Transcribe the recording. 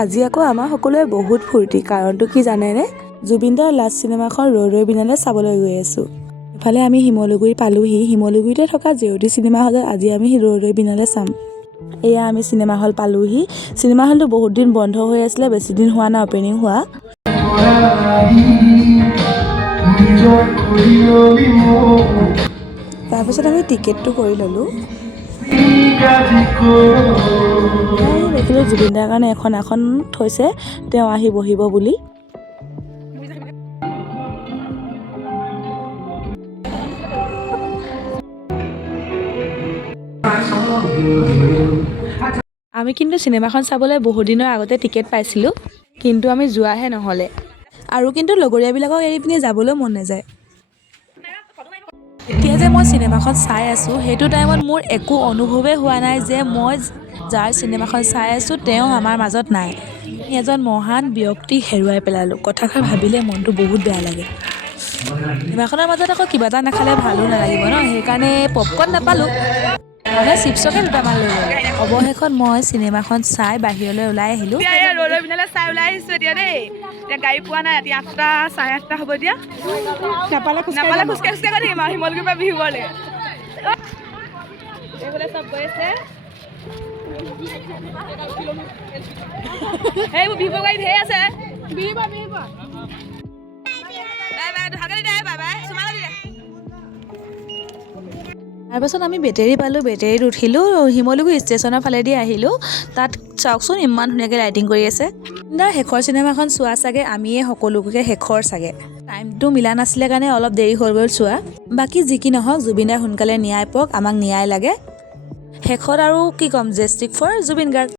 আজি আকৌ আমাৰ সকলোৱে বহুত ফূৰ্তি, কাৰণটো কি জানেনে? জুবিন দাৰ লাষ্ট চিনেমাখন ৰৈ ৰৈ বিনালে চাবলৈ গৈ আছোঁ। ইফালে আমি শিমলুগুৰি পালোহি। শিমলুগুৰিতে থকা জেউতি চিনেমা হলত আজি আমি ৰৈ ৰৈ বিনালে চাম। এয়া আমি চিনেমা হল পালোহি। চিনেমা হলটো বহুত দিন বন্ধ হৈ আছিলে, বেছি দিন হোৱা নাই অপেনিং হোৱা। তাৰপিছত আমি টিকেটটো কৰি ল'লোঁ। দেখিলোঁ জুবিন দাৰ কাৰণে এখন আসন থৈছে, তেওঁ আহি বহিব বুলি। আমি কিন্তু চিনেমাখন চাবলৈ বহুত দিনৰ আগতে টিকেট পাইছিলোঁ, কিন্তু আমি যোৱাহে নহ'লে। আৰু কিন্তু লগৰীয়াবিলাকক এৰি পিনি যাবলৈ মন নাযায়। এতিয়া যে মই চিনেমাখন চাই আছোঁ, সেইটো টাইমত মোৰ একো অনুভৱেই হোৱা নাই যে মই যাৰ চিনেমাখন চাই আছোঁ তেওঁ আমাৰ মাজত নাই। এজন মহান ব্যক্তি হেৰুৱাই পেলালোঁ। কথাষাৰ ভাবিলে মনটো বহুত বেয়া লাগে। চিনেমাখনৰ মাজত আকৌ কিবা এটা নাখালে ভালো নালাগিব ন, সেইকাৰণে পপকৰ্ন নাপালোঁ, মানে চিপছকে দুটামান লৈ ল'লোঁ। অৱশেষত মই চিনেমাখন চাই বাহিৰলৈ ওলাই আহিলোঁ। ৰৈ ৰৈ বিনালে চাই ওলাই আহিছোঁ এতিয়া দেই। এতিয়া গাড়ী পোৱা নাই, ৰাতি 8টা 8:30 হ'ব এতিয়া। নাপালে খোজকাঢ়ি খোজকাঢ়ি গৈ থাকিম আৰু শিমলুগুৰিৰ পৰা বিহুবৰলৈ। এইফালে চব গৈ আছে। এইবোৰ বিহুবৰ গাড়ী ধেৰ আছে। তাৰপাছত আমি বেটেৰী পালোঁ, বেটেৰীত উঠিলোঁ, শিমলুগুৰি ষ্টেচনৰ ফালেদি আহিলোঁ। তাত চাওকচোন ইমান ধুনীয়াকৈ লাইটিং কৰি আছে। তাৰ শেষৰ চিনেমাখন চোৱা চাগে আমিয়ে সকলোকে শেষৰ চাগে। টাইমটো মিলা নাছিলে কাৰণে অলপ দেৰি হৈ গ'ল চোৱা। বাকী যি কি নহওক, জুবিন দাই সোনকালে ন্যায় পাওক, আমাক ন্যায় লাগে। শেষত আৰু কি ক'ম, জাষ্টিছ ফৰ জুবিন গাৰ্গ।